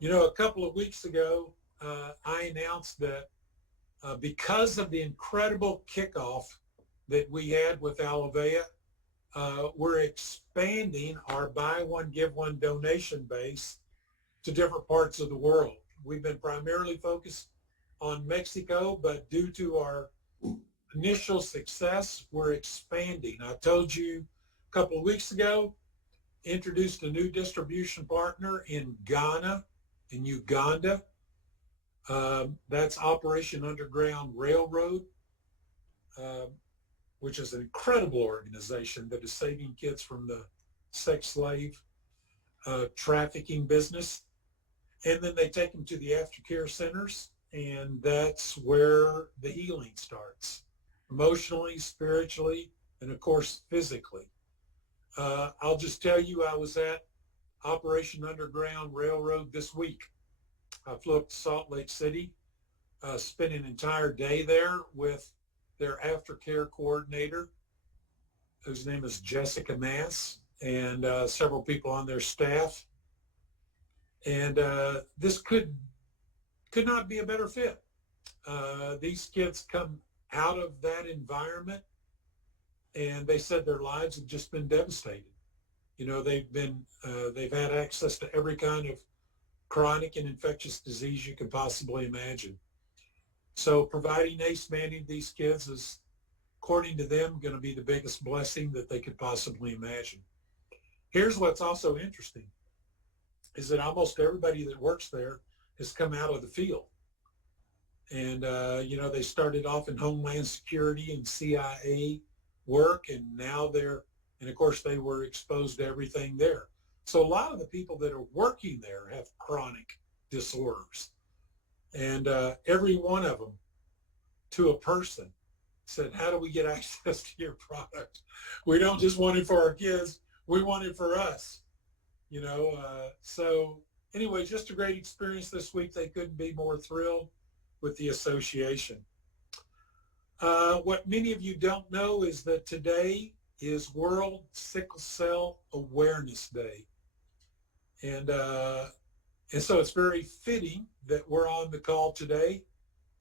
A couple of weeks ago, I announced that because of the incredible kickoff that we had with Alavea, we're expanding our buy one, give one donation base to different parts of the world. We've been primarily focused on Mexico, but due to our initial success, we're expanding. I told you a couple of weeks ago, introduced a new distribution partner in Ghana, in Uganda. That's Operation Underground Railroad, uh, which is an incredible organization that is saving kids from the sex slave trafficking business. And then they take them to the aftercare centers, and that's where the healing starts, emotionally, spiritually, and of course, physically. I'll just tell you, I was at Operation Underground Railroad this week. I flew up to Salt Lake City, spent an entire day there with their aftercare coordinator, whose name is Jessica Mass, and several people on their staff. And this could not be a better fit. These kids come out of that environment, and they said their lives have just been devastated. They've had access to every kind of chronic and infectious disease you can possibly imagine. So providing ACE manning to these kids is, according to them, going to be the biggest blessing that they could possibly imagine. Here's what's also interesting, is that almost everybody that works there has come out of the field. And, they started off in Homeland Security and CIA work, and now and of course they were exposed to everything there. So a lot of the people that are working there have chronic disorders. And every one of them, to a person, said, how do we get access to your product? We don't just want it for our kids, we want it for us. So anyway, just a great experience this week. They couldn't be more thrilled with the association. What many of you don't know is that today is World Sickle Cell Awareness Day. And so it's very fitting that we're on the call today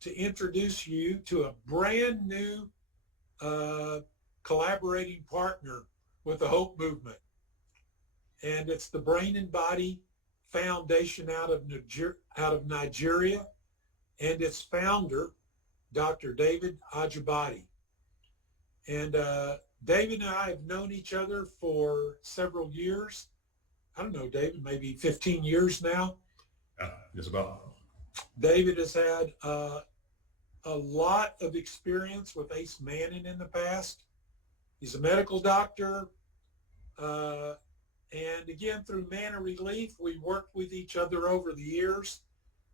to introduce you to a brand new collaborating partner with the Hope Movement. And it's the Brain and Body Foundation out of Nigeria, and its founder, Dr. David Ajibade. And David and I have known each other for several years. I don't know, David, maybe 15 years now. Yeah, just about. David has had a lot of experience with ACE manning in the past. He's a medical doctor. And again, through Manna Relief, we worked with each other over the years.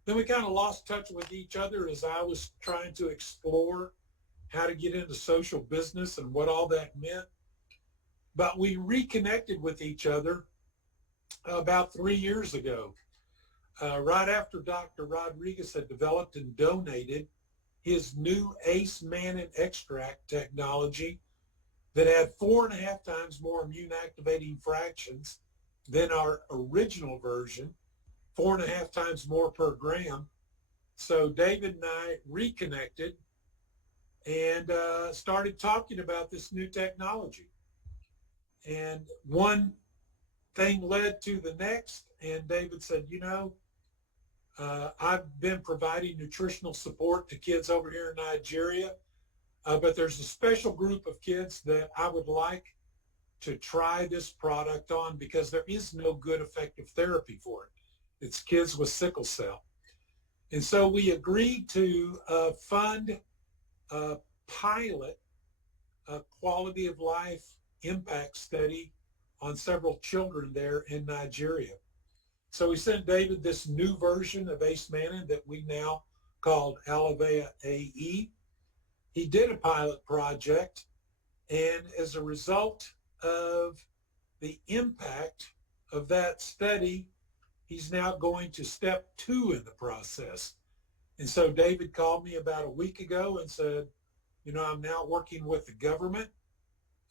Then we kind of lost touch with each other as I was trying to explore how to get into social business and what all that meant. But we reconnected with each other about 3 years ago, right after Dr. Rodriguez had developed and donated his new ACE mannan extract technology that had 4.5 times more immune activating fractions than our original version, 4.5 times more per gram. So David and I reconnected and started talking about this new technology. And one thing led to the next, and David said, I've been providing nutritional support to kids over here in Nigeria, but there's a special group of kids that I would like to try this product on because there is no good effective therapy for it. It's kids with sickle cell. And so we agreed to fund a pilot, a quality of life impact study on several children there in Nigeria. So we sent David this new version of ACE mannan that we now called Alavea AE. He did a pilot project, and as a result of the impact of that study, he's now going to step 2 in the process. And so David called me about a week ago and said, I'm now working with the government.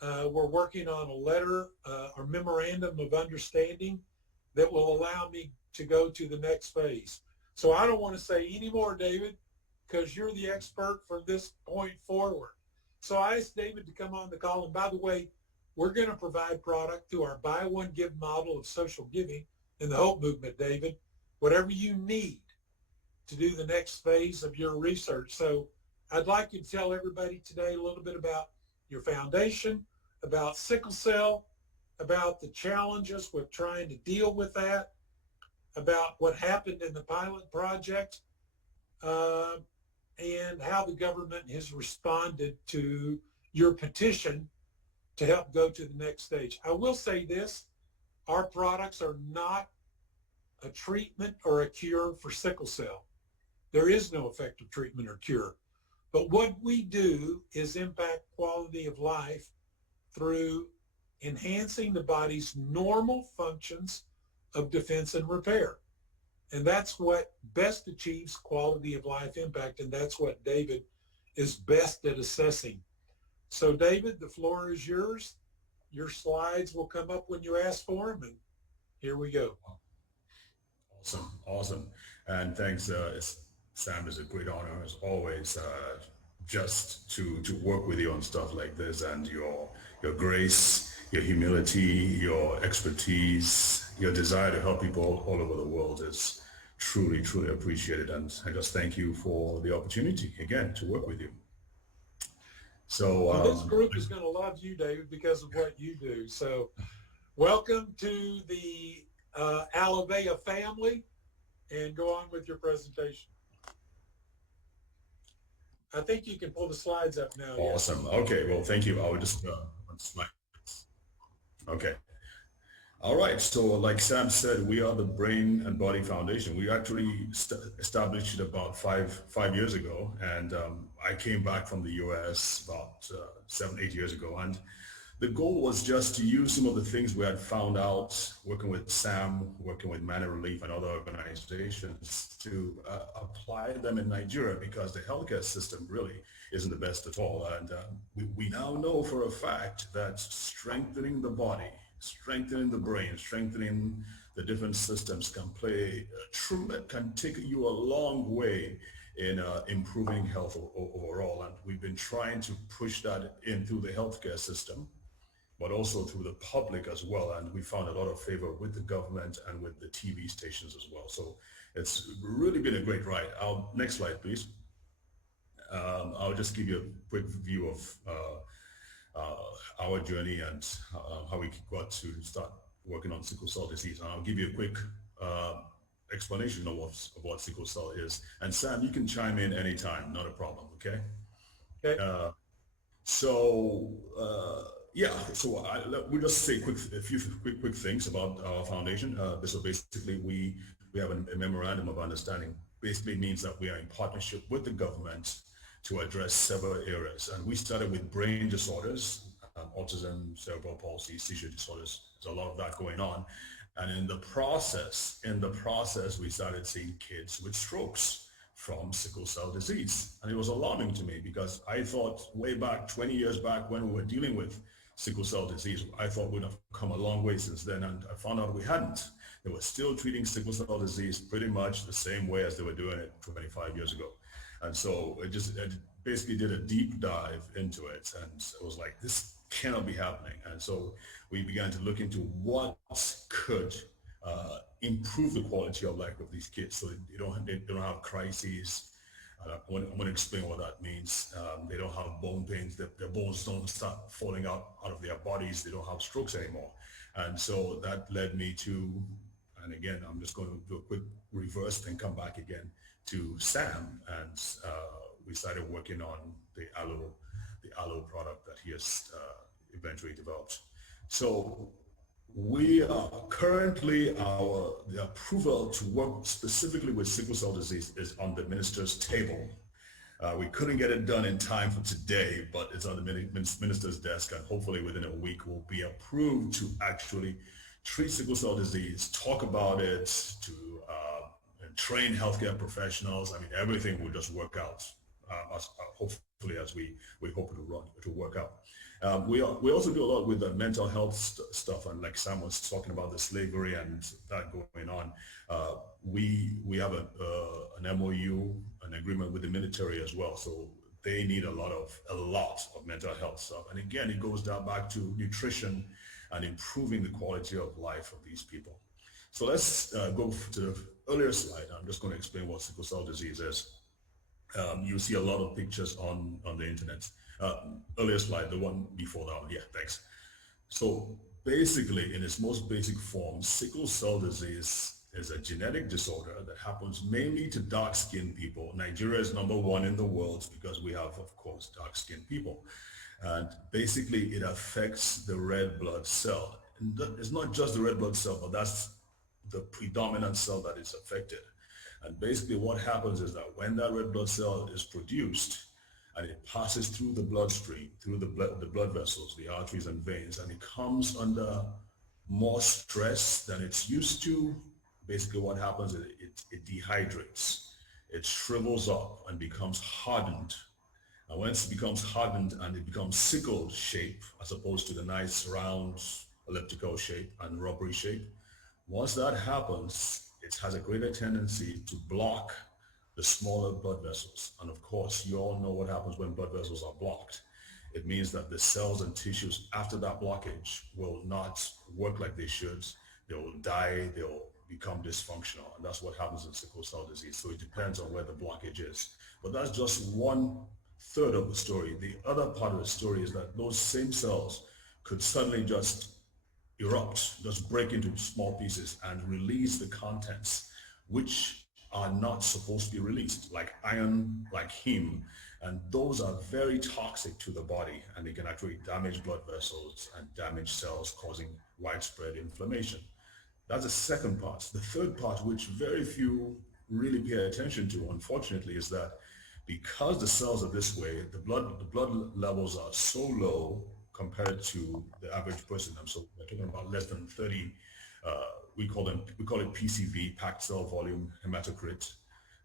We're working on a letter or memorandum of understanding that will allow me to go to the next phase. So I don't want to say any more, David, because you're the expert from this point forward. So I asked David to come on the call. And by the way, we're going to provide product through our buy one, give model of social giving in the Hope Movement, David, whatever you need to do the next phase of your research. So I'd like you to tell everybody today a little bit about your foundation, about sickle cell, about the challenges with trying to deal with that, about what happened in the pilot project, and how the government has responded to your petition to help go to the next stage. I will say this, our products are not a treatment or a cure for sickle cell. There is no effective treatment or cure. But what we do is impact quality of life through enhancing the body's normal functions of defense and repair. And that's what best achieves quality of life impact, and that's what David is best at assessing. So David, the floor is yours. Your slides will come up when you ask for them, and here we go. Awesome. And thanks, Sam. It's a great honor, as always, just to work with you on stuff like this, and your grace, your humility, your expertise, your desire to help people all over the world is truly appreciated. And I just thank you for the opportunity, again, to work with you. So well, this group is going to love you, David, because of what you do. So welcome to the Alavea family, and go on with your presentation. I think you can pull the slides up now. Awesome. Yes. Okay. Well, thank you. I would just slides. Okay. All right. So like Sam said, we are the Brain and Body Foundation. We actually established it about five years ago. And I came back from the US about 7-8 years ago. And the goal was just to use some of the things we had found out working with Sam, working with Mana Relief and other organizations to apply them in Nigeria, because the healthcare system really isn't the best at all. And we now know for a fact that strengthening the body, strengthening the brain, strengthening the different systems can take you a long way in improving health overall. And we've been trying to push that in through the healthcare system, but also through the public as well. And we found a lot of favor with the government and with the TV stations as well. So it's really been a great ride. Next slide, please. I'll just give you a quick view of our journey and how we got to start working on sickle cell disease. And I'll give you a quick explanation of what sickle cell is. And Sam, you can chime in anytime, not a problem, okay? Okay. We'll just say a few quick things about our foundation. So basically, we have a memorandum of understanding. Basically means that we are in partnership with the government to address several areas. And we started with brain disorders, autism, cerebral palsy, seizure disorders. There's a lot of that going on. And in the process, we started seeing kids with strokes from sickle cell disease. And it was alarming to me, because I thought way back, 20 years back, when we were dealing with sickle cell disease, I thought we'd have come a long way since then, and I found out we hadn't. They were still treating sickle cell disease pretty much the same way as they were doing it 25 years ago. And so it basically did a deep dive into it, and it was like, this cannot be happening. And so we began to look into what could improve the quality of life of these kids, so they don't have crises. I'm going to explain what that means. They don't have bone pains. Their bones don't start falling out of their bodies. They don't have strokes anymore. And so that led me to, and again, I'm just going to do a quick reverse and come back again to Sam. And we started working on the aloe product that he has eventually developed. So we are currently, the approval to work specifically with sickle cell disease is on the minister's table. We couldn't get it done in time for today, but it's on the minister's desk, and hopefully within a week we'll be approved to actually treat sickle cell disease, talk about it, to train healthcare professionals. I mean, everything will just work out hopefully as we hope to work out. We also do a lot with the mental health stuff, and like Sam was talking about the slavery and that going on. We have an MOU, an agreement with the military as well, so they need a lot of mental health stuff. And again, it goes down back to nutrition and improving the quality of life of these people. So let's go to the earlier slide. I'm just going to explain what sickle cell disease is. You see a lot of pictures on the internet. Earlier slide, the one before that one. Yeah, thanks. So basically, in its most basic form, sickle cell disease is a genetic disorder that happens mainly to dark-skinned people. Nigeria is #1 in the world because we have, of course, dark-skinned people. And basically, it affects the red blood cell. And it's not just the red blood cell, but that's the predominant cell that is affected. And basically what happens is that when that red blood cell is produced and it passes through the bloodstream, through the blood vessels, the arteries and veins, and it comes under more stress than it's used to, basically what happens is it dehydrates. It shrivels up and becomes hardened. And once it becomes hardened and it becomes sickle shape as opposed to the nice round elliptical shape and rubbery shape, once that happens, it has a greater tendency to block the smaller blood vessels. And of course, you all know what happens when blood vessels are blocked. It means that the cells and tissues after that blockage will not work like they should. They will die, they'll become dysfunctional. And that's what happens in sickle cell disease. So it depends on where the blockage is. But that's just 1/3 of the story. The other part of the story is that those same cells could suddenly just erupt, just break into small pieces and release the contents, which are not supposed to be released, like iron, like heme. And those are very toxic to the body, and they can actually damage blood vessels and damage cells, causing widespread inflammation. That's the second part. The third part, which very few really pay attention to, unfortunately, is that because the cells are this way, the blood levels are so low compared to the average person. So we're talking about less than 30. We call it PCV, packed cell volume hematocrit.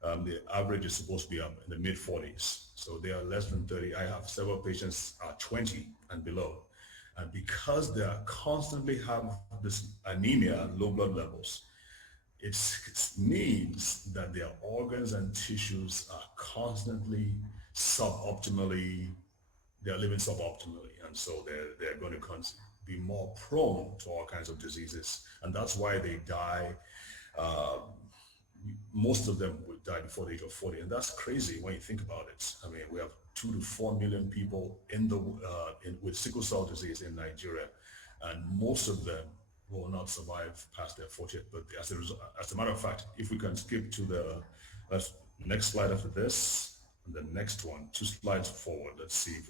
The average is supposed to be up in the mid 40s. So they are less than 30. I have several patients are 20 and below. And because they are constantly have this anemia, low blood levels, it means that their organs and tissues are constantly they're living suboptimally, and so they're going to be more prone to all kinds of diseases, and that's why they die. Most of them would die before the age of 40, and that's crazy when you think about it. I mean, we have 2 to 4 million people with sickle cell disease in Nigeria, and most of them will not survive past their 40th birthday. As a matter of fact, if we can skip to the next slide after this, and the next one, 2 slides forward, let's see if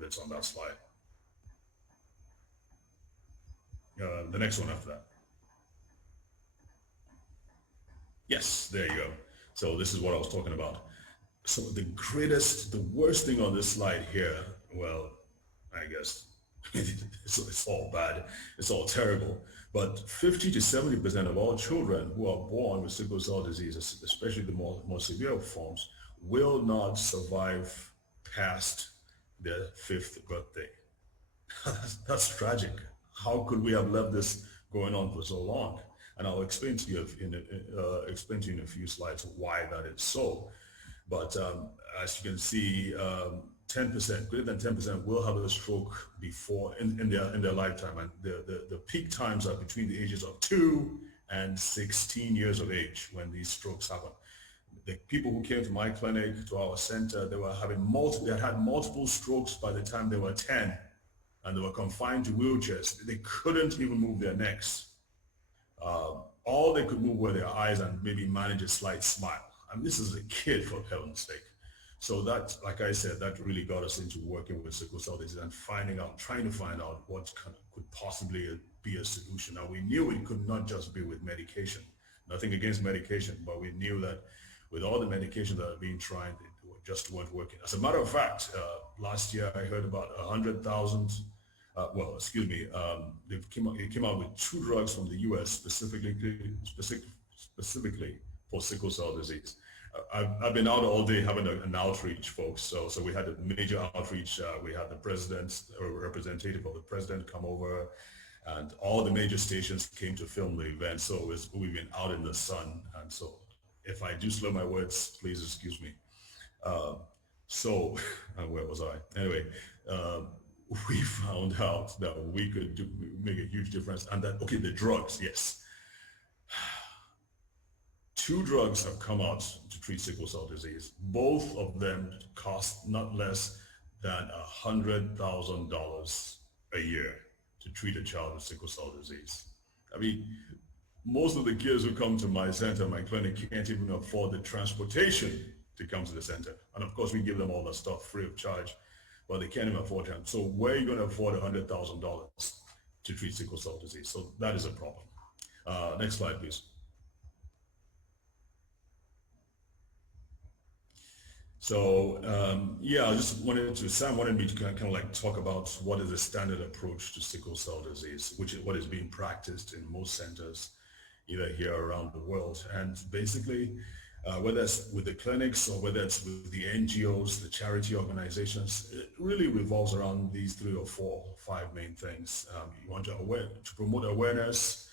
it's on that slide. The next one after that. Yes, there you go. So this is what I was talking about. So the worst thing on this slide here, well, I guess it's all bad. It's all terrible. But 50 to 70% of all children who are born with sickle cell disease, especially the more severe forms, will not survive past their 5th birthday. That's tragic. How could we have left this going on for so long? And I'll explain to you in a few slides why that is so. But as you can see, 10%, greater than 10% will have a stroke before in their lifetime, and the peak times are between the ages of 2 and 16 years of age when these strokes happen. The people who came to my clinic, to our center, they had multiple strokes by the time they were 10, and they were confined to wheelchairs. They couldn't even move their necks. All they could move were their eyes and maybe manage a slight smile. I mean, this is a kid, for heaven's sake. So that, like I said, that really got us into working with sickle cell disease and trying to find out what could possibly be a solution. Now, we knew it could not just be with medication. Nothing against medication, but we knew that with all the medications that are being tried, it just weren't working. As a matter of fact, last year I heard about 100,000. It came out with 2 drugs from the U.S. specifically for sickle cell disease. I've been out all day having an outreach, folks. So we had a major outreach. We had the president, a representative of the president come over, and all the major stations came to film the event. So we've been out in the sun. And so if I do slow my words, please excuse me. So where was I? Anyway, we found out that we could make a huge difference. And that, okay, the drugs, yes. 2 drugs have come out to treat sickle cell disease. Both of them cost not less than $100,000 a year to treat a child with sickle cell disease. I mean, most of the kids who come to my center, my clinic, can't even afford the transportation to come to the center. And of course, we give them all the stuff free of charge, but they can't even afford it. So where are you going to afford $100,000 to treat sickle cell disease? So that is a problem. Next slide, please. So yeah, Sam wanted me to kind of like talk about what is the standard approach to sickle cell disease, which is what is being practiced in most centers, either here or around the world. And basically, whether it's with the clinics or whether it's with the NGOs, the charity organizations, it really revolves around these 3 or 4 or 5 main things. You want to promote awareness,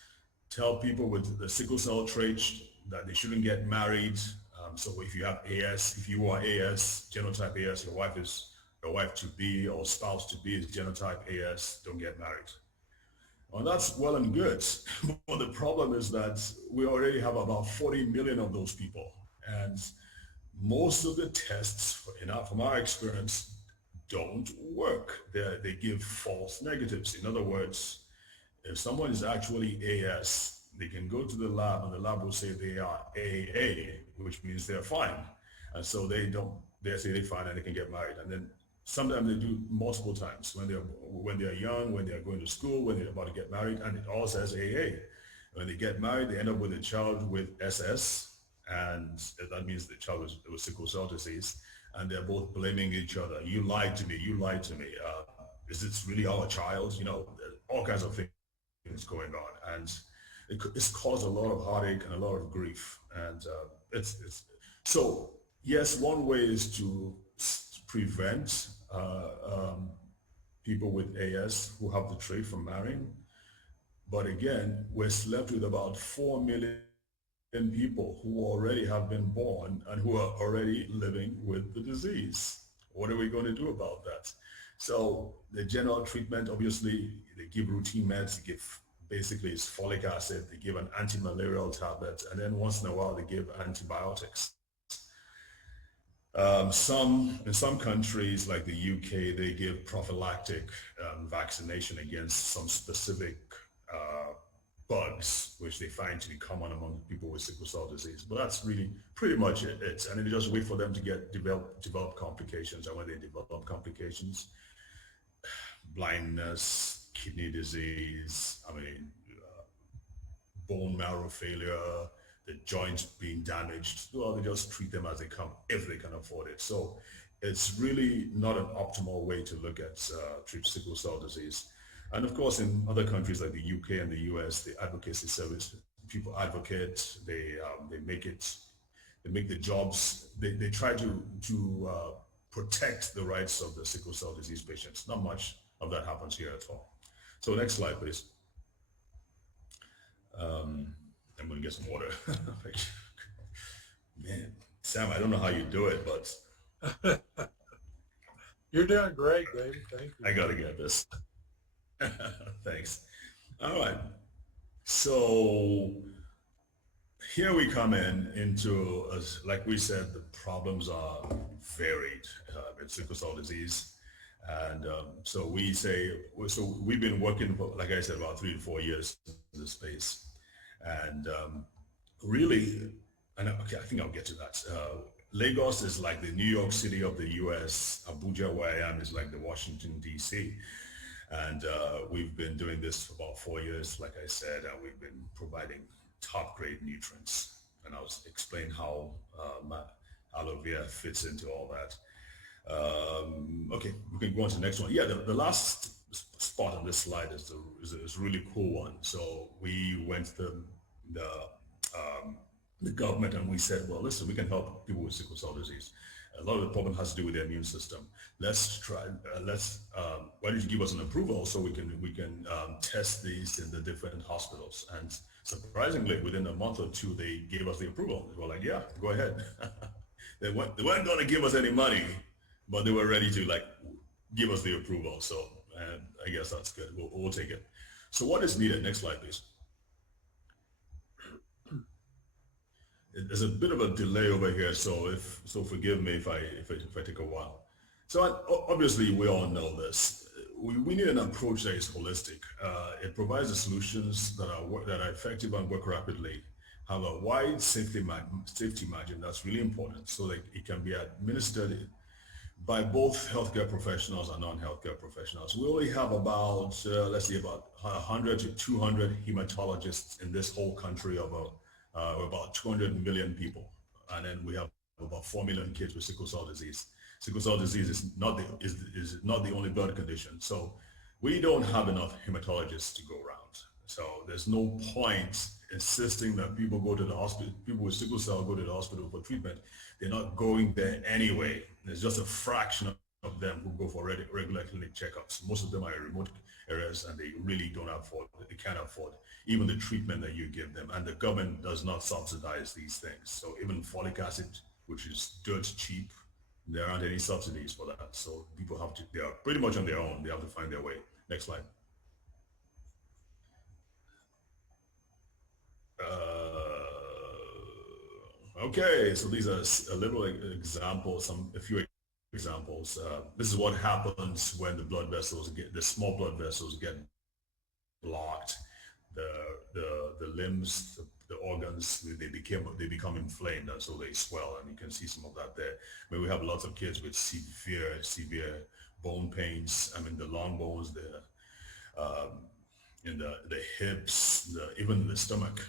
tell people with the sickle cell trait that they shouldn't get married. So if you have AS, if you are AS, genotype AS, your wife to be or spouse to be is genotype AS, don't get married. Well, that's well and good. But the problem is that we already have about 40 million of those people. And most of the tests, from our experience, don't work. They give false negatives. In other words, if someone is actually AS, they can go to the lab and the lab will say they are AA, which means they're fine. And so they say they're fine and they can get married. And then sometimes they do multiple times when they're young, when they're going to school, when they're about to get married, and it all says AA. When they get married, they end up with a child with SS, and that means the child with sickle cell disease, and they're both blaming each other. You lied to me, you lied to me. Is this really our child? You know, all kinds of things going on. And it's caused a lot of heartache and a lot of grief. And so yes, one way is to prevent people with AS who have the trait from marrying. But again, we're left with about 4 million people who already have been born and who are already living with the disease. What are we going to do about that? So the general treatment, obviously, they give routine meds, they give basically it's folic acid, they give an anti-malarial tablet, and then once in a while they give antibiotics. In some countries like the UK, they give prophylactic vaccination against some specific bugs, which they find to be common among people with sickle cell disease. But that's really pretty much it. And then they just wait for them to develop complications. And when they develop complications, blindness, kidney disease, bone marrow failure, the joints being damaged, well, they just treat them as they come if they can afford it. So it's really not an optimal way to look at treat sickle cell disease. And of course, in other countries like the UK and the US, the advocacy service, people advocate, they make the jobs, they try to protect the rights of the sickle cell disease patients. Not much of that happens here at all. So next slide, please. I'm going to get some water. Man, Sam, I don't know how you do it, but You're doing great, David. Thank you. I got to get this. Thanks. All right. So here we come into, like we said, the problems are varied with sickle cell disease. And so we've been working for, like I said, about 3 to 4 years in this space. And really, okay, I think I'll get to that. Lagos is like the New York City of the US. Abuja, where I am, is like the Washington, D.C. And we've been doing this for about 4 years, like I said, and we've been providing top grade nutrients. And I'll explain how aloe vera fits into all that. Okay, we can go on to the next one. Yeah, the last spot on this slide is a really cool one. So we went to the the government, and we said, well, listen, we can help people with sickle cell disease. A lot of the problem has to do with their immune system. Let's try. Why don't you give us an approval so we can test these in the different hospitals? And surprisingly, within a month or two, they gave us the approval. They were like, yeah, go ahead. They weren't going to give us any money, but they were ready to like give us the approval. So I guess that's good. We'll take it. So what is needed? Next slide, please. There's a bit of a delay over here, so forgive me if I take a while. So obviously we all know this. We need an approach that is holistic. It provides the solutions that are effective and work rapidly, have a wide safety margin that's really important, so that it can be administered by both healthcare professionals and non-healthcare professionals. We only have about, let's see, about 100 to 200 hematologists in this whole country of about 200 million people. And then we have about 4 million kids with sickle cell disease. Sickle cell disease is not the only blood condition. So we don't have enough hematologists to go around. So there's no point insisting that people go to the hospital, people with sickle cell go to the hospital for treatment. They're not going there anyway. There's just a fraction of them who go for regular clinic checkups. Most of them are in remote areas and they really they can't afford even the treatment that you give them. And the government does not subsidize these things. So even folic acid, which is dirt cheap, there aren't any subsidies for that. So people they are pretty much on their own. They have to find their way. Next slide. Okay, so these are a little examples, a few examples. This is what happens when the small blood vessels get blocked. The limbs, the organs, they become inflamed, and so they swell, and you can see some of that there. But we have lots of kids with severe bone pains. I mean, the long bones, in the hips, even the stomach,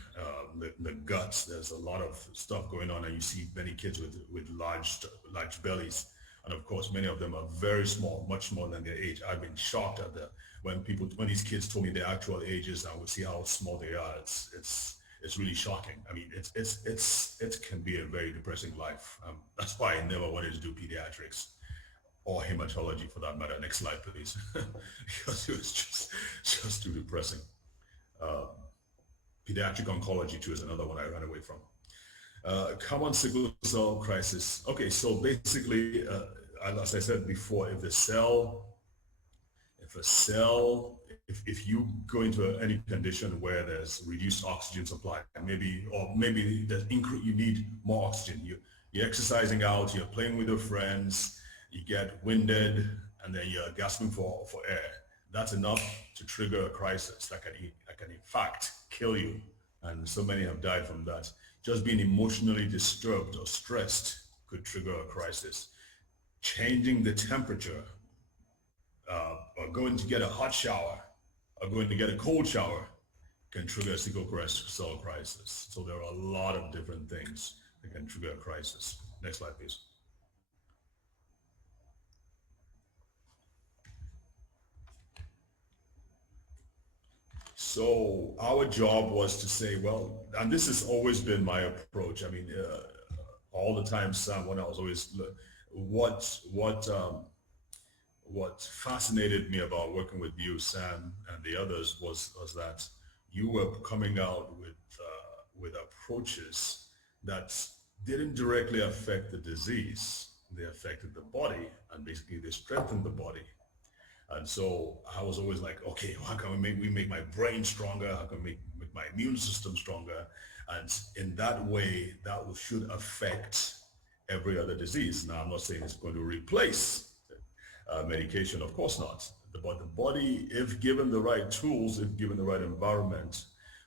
the guts. There's a lot of stuff going on, and you see many kids with large bellies, and of course many of them are very small, much smaller than their age. I've been shocked at when these kids told me their actual ages, and we see how small they are. It's really shocking. I mean, it can be a very depressing life. That's why I never wanted to do pediatrics or hematology for that matter. Next slide, please. Because it was just too depressing. Pediatric oncology too is another one I ran away from. Common sickle cell crisis. Okay, so basically, as I said before, if you go into any condition where there's reduced oxygen supply, maybe you need more oxygen. You're exercising out, you're playing with your friends, you get winded, and then you're gasping for air. That's enough to trigger a crisis that can in fact kill you. And so many have died from that. Just being emotionally disturbed or stressed could trigger a crisis. Changing the temperature, or going to get a hot shower, or going to get a cold shower can trigger a sickle cell crisis. So there are a lot of different things that can trigger a crisis. Next slide, please. So our job was to say, well, and this has always been my approach. I mean, all the time, Sam, when I was always, what fascinated me about working with you, Sam, and the others was that you were coming out with approaches that didn't directly affect the disease. They affected the body, and basically they strengthened the body. And so I was always like, okay, how can we make my brain stronger? How can we make my immune system stronger? And in that way, that should affect every other disease. Now, I'm not saying it's going to replace medication, of course not. But the body, if given the right tools, if given the right environment,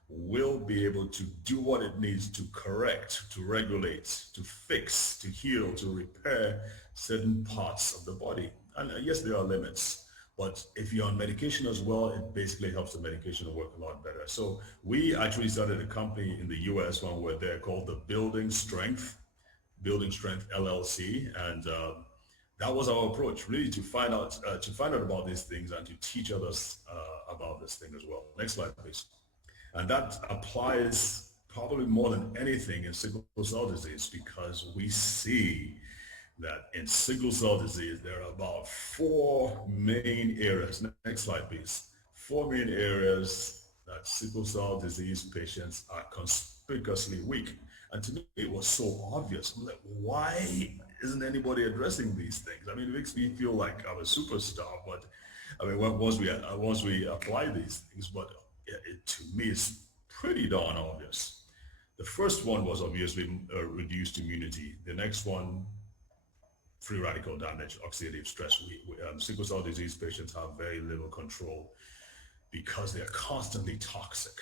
will be able to do what it needs to correct, to regulate, to fix, to heal, to repair certain parts of the body. And yes, there are limits. But if you're on medication as well, it basically helps the medication to work a lot better. So we actually started a company in the US when we were there called the Building Strength LLC. And that was our approach, really, to find out about these things and to teach others about this thing as well. Next slide, please. And that applies probably more than anything in sickle cell disease, because we see that in sickle cell disease, there are about four main areas. Next slide, please. Four main areas that sickle cell disease patients are conspicuously weak. And to me, it was so obvious. I'm like, why isn't anybody addressing these things? I mean, it makes me feel like I'm a superstar, but I mean, once we apply these things, but to me, it's pretty darn obvious. The first one was obviously reduced immunity. The next one, free radical damage, oxidative stress. Sickle cell disease patients have very little control because they're constantly toxic.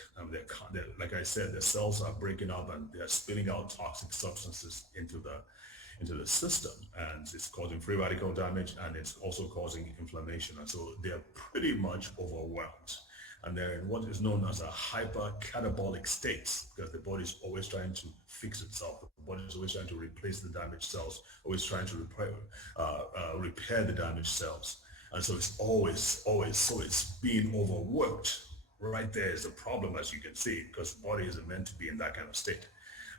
They're, like I said, their cells are breaking up and they're spilling out toxic substances into the system, and it's causing free radical damage, and it's also causing inflammation. And so they're pretty much overwhelmed. And they're in what is known as a hypercatabolic state, because the body is always trying to fix itself. The body is always trying to replace the damaged cells, always trying to repair the damaged cells. And so it's always, so it's being overworked. Right there is a problem, as you can see, because the body isn't meant to be in that kind of state.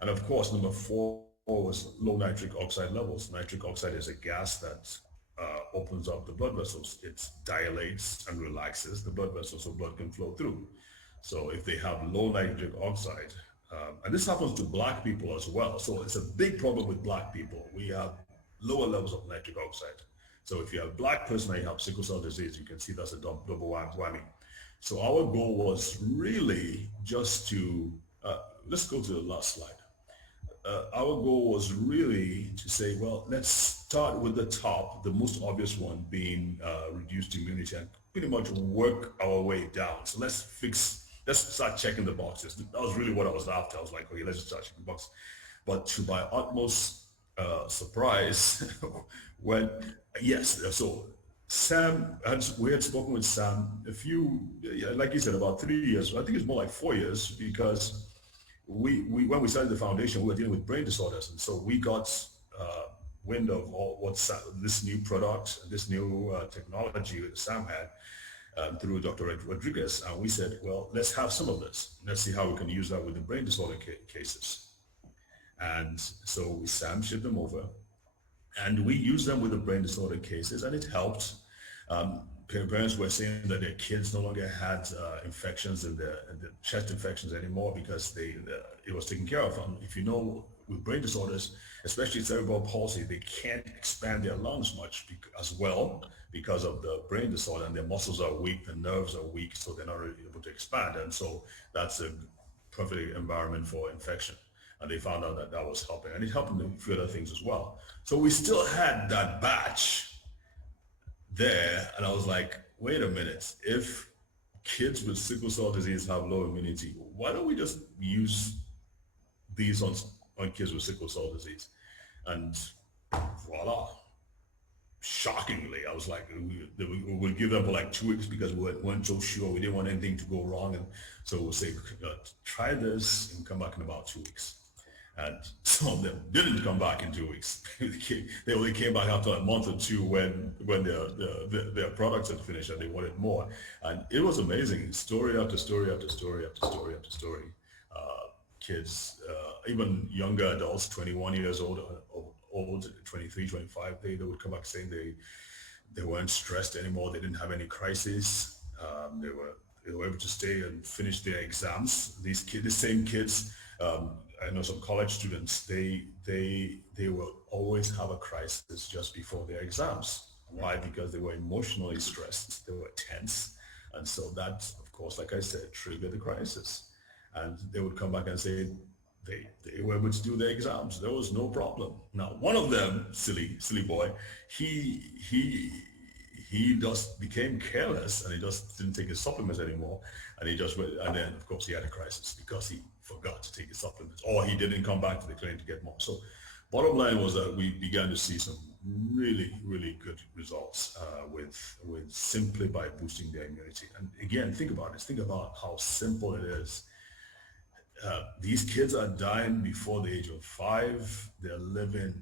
And of course, number four was low nitric oxide levels. Nitric oxide is a gas that opens up the blood vessels. It dilates and relaxes the blood vessels so blood can flow through. So if they have low nitric oxide, and this happens to black people as well. So it's a big problem with black people. We have lower levels of nitric oxide. So if you're a black person and you have sickle cell disease, you can see that's a double whammy. So our goal was really just to, let's go to the last slide. Our goal was really to say, well, let's start with the top, the most obvious one being reduced immunity, and pretty much work our way down. So let's start checking the boxes. That was really what I was after. I was like, okay, let's just start checking the box. But to my utmost surprise, when, yes, so Sam, we had spoken with Sam a few, like you said, about 3 years. I think it's more like 4 years, because we when we started the foundation, we were dealing with brain disorders, and so we got wind of what's this new product, this new technology that Sam had through Dr. Rodriguez, and we said, well, let's have some of this. Let's see how we can use that with the brain disorder cases. And so Sam shipped them over, and we used them with the brain disorder cases, and it helped. Parents were saying that their kids no longer had infections in the chest infections anymore, because it was taken care of. If you know, with brain disorders, especially cerebral palsy, they can't expand their lungs much as well because of the brain disorder, and their muscles are weak, the nerves are weak, so they're not really able to expand. And so that's a perfect environment for infection. And they found out that that was helping, and it helped them a few other things as well. So we still had that batch there, and I was like, wait a minute, if kids with sickle cell disease have low immunity, why don't we just use these on kids with sickle cell disease? And voila, shockingly, I was like, we would give them for like 2 weeks, because we weren't so sure, we didn't want anything to go wrong, and so we'll say, try this and come back in about 2 weeks. And some of them didn't come back in 2 weeks. They only came back after a month or two, when their products had finished and they wanted more. And it was amazing, story after story after story after story after story. Kids, even younger adults, 21 years old, 23, 25, they would come back saying they weren't stressed anymore. They didn't have any crises. They were able to stay and finish their exams. The same kids. I know some college students, they will always have a crisis just before their exams. Why? Because they were emotionally stressed, they were tense. And so that, of course, like I said, triggered the crisis. And they would come back and say they were able to do their exams. There was no problem. Now, one of them, silly boy, he just became careless, and he just didn't take his supplements anymore. And he just went, and then of course he had a crisis because he forgot to take his supplements, or he didn't come back to the clinic to get more. So bottom line was that we began to see some really good results with simply by boosting their immunity. And again, think about this. Think about how simple it is. These kids are dying before the age of 5. They're living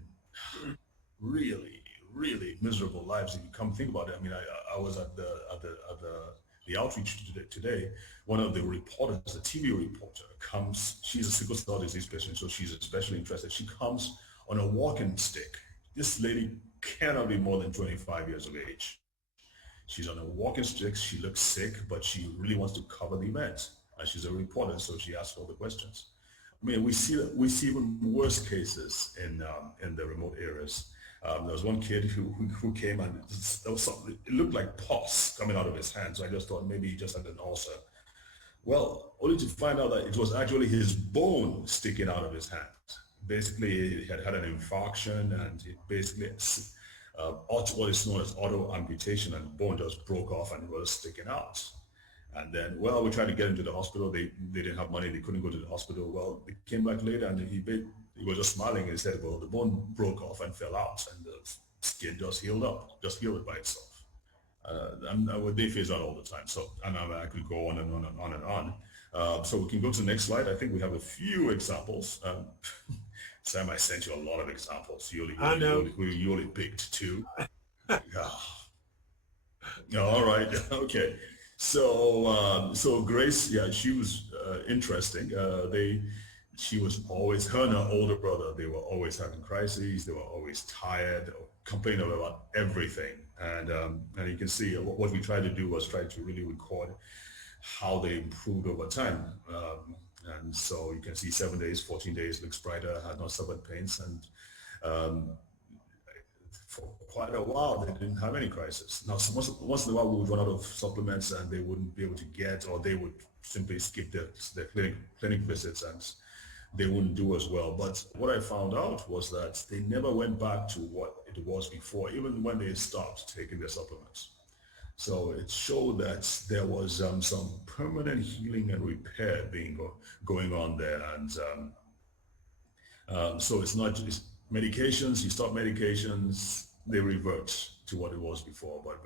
really miserable lives. If you come think about it, I mean, I was at the the outreach today, one of the reporters, the TV reporter, comes. She's a sickle cell disease patient, so she's especially interested. She comes on a walking stick. This lady cannot be more than 25 years of age. She's on a walking stick. She looks sick, but she really wants to cover the event. And she's a reporter, so she asks all the questions. I mean, we see even worse cases in the remote areas. There was one kid who came and there was something, it looked like pus coming out of his hand. So I just thought maybe he just had an ulcer. Well, only to find out that it was actually his bone sticking out of his hand. Basically, he had had an infarction, and it basically what is known as auto amputation, and the bone just broke off and it was sticking out. And then, well, we tried to get him to the hospital. They didn't have money. They couldn't go to the hospital. Well, they came back later, and he was just smiling. He said, well, the bone broke off and fell out, and the skin just healed up, just healed it by itself. They face that all the time. So, and I could go on and on and on and on. So we can go to the next slide. I think we have a few examples. Sam, I sent you a lot of examples. I know. You only picked two. All right. Okay. So Grace, yeah, she was interesting. She was always, her and her older brother, they were always having crises. They were always tired, complaining about everything. And you can see what we tried to do was try to really record how they improved over time. And so you can see 7 days, 14 days, looks brighter, had no stomach pains, and for quite a while they didn't have any crisis. Now, once in a while we would run out of supplements and they wouldn't be able to get, or they would simply skip their clinic visits and they wouldn't do as well. But what I found out was that they never went back to what it was before, even when they stopped taking their supplements. So it showed that there was some permanent healing and repair going on there. And so it's not just medications. You stop medications, they revert to what it was before. But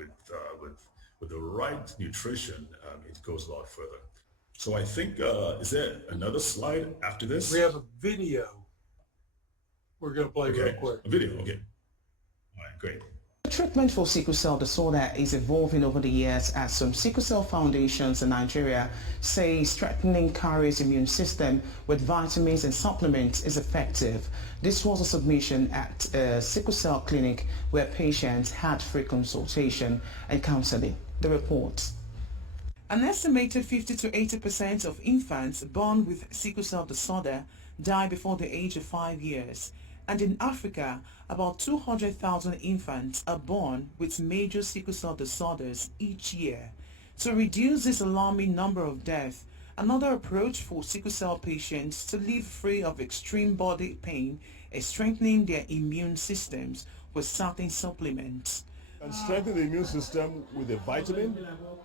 with the right nutrition, it goes a lot further. So I think, is there another slide after this? We have a video we're going to play real quick. A video, okay. All right, great. Treatment for sickle cell disorder is evolving over the years as some sickle cell foundations in Nigeria say strengthening carriers' immune system with vitamins and supplements is effective. This was a submission at a sickle cell clinic where patients had free consultation and counseling. The report. An estimated 50 to 80% of infants born with sickle cell disorder die before the age of 5 years. And in Africa, about 200,000 infants are born with major sickle cell disorders each year. To reduce this alarming number of deaths, another approach for sickle cell patients to live free of extreme body pain is strengthening their immune systems with certain supplements. Can strengthen the immune system with a vitamin,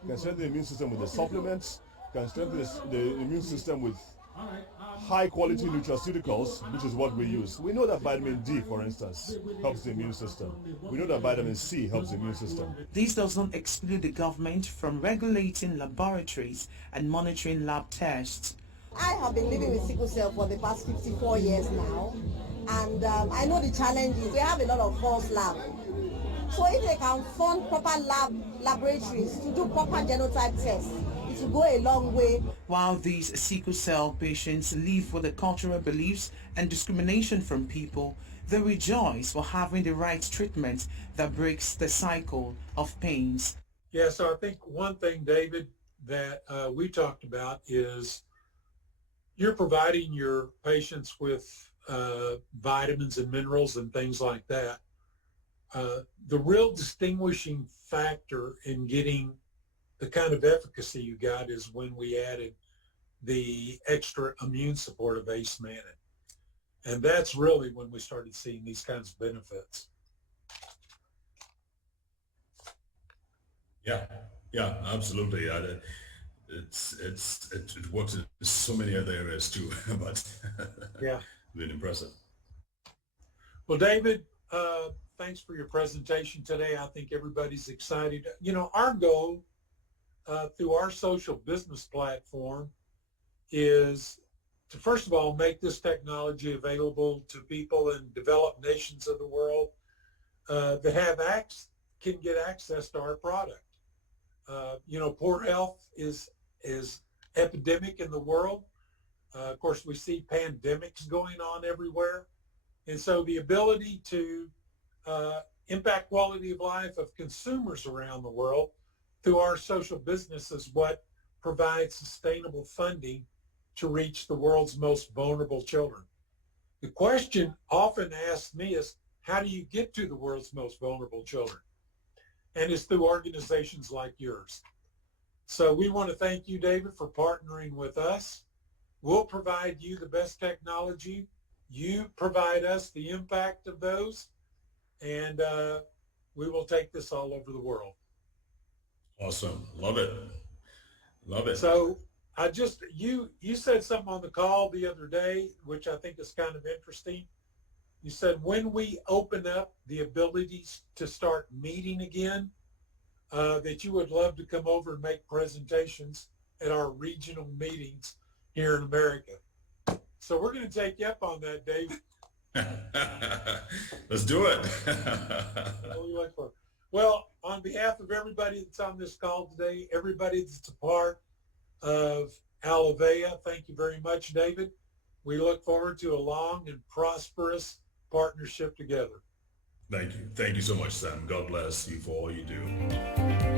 can strengthen the immune system with the supplements, can strengthen the immune system with high quality nutraceuticals, which is what we use. We know that vitamin D, for instance, helps the immune system. We know that vitamin C helps the immune system. This does not exclude the government from regulating laboratories and monitoring lab tests. I have been living with sickle cell for the past 54 years now, and I know the challenges. We have a lot of false labs. So if they can fund proper laboratories to do proper genotype tests, it will go a long way. While these sickle cell patients live with the cultural beliefs and discrimination from people, they rejoice for having the right treatment that breaks the cycle of pains. Yeah, so I think one thing, David, that we talked about is you're providing your patients with vitamins and minerals and things like that. The real distinguishing factor in getting the kind of efficacy you got is when we added the extra immune support of ACE Mannin. And that's really when we started seeing these kinds of benefits. Yeah, absolutely. It works in so many other areas too, but yeah, been impressive. Well, David, thanks for your presentation today. I think everybody's excited. You know, our goal through our social business platform is to, first of all, make this technology available to people in developed nations of the world that can get access to our product. Poor health is epidemic in the world. Of course, we see pandemics going on everywhere. And so the ability to impact quality of life of consumers around the world through our social business is what provides sustainable funding to reach the world's most vulnerable children. The question often asked me is, how do you get to the world's most vulnerable children? And it's through organizations like yours. So we want to thank you, David, for partnering with us. We'll provide you the best technology. You provide us the impact of those, and we will take this all over the world. Awesome. Love it. Love it. So you said something on the call the other day, which I think is kind of interesting. You said when we open up the abilities to start meeting again, that you would love to come over and make presentations at our regional meetings here in America. So we're going to take you up on that, Dave. Let's do it. Well, on behalf of everybody that's on this call today, everybody that's a part of Alavea, thank you very much, David. We look forward to a long and prosperous partnership together. Thank you. Thank you so much, Sam. God bless you for all you do.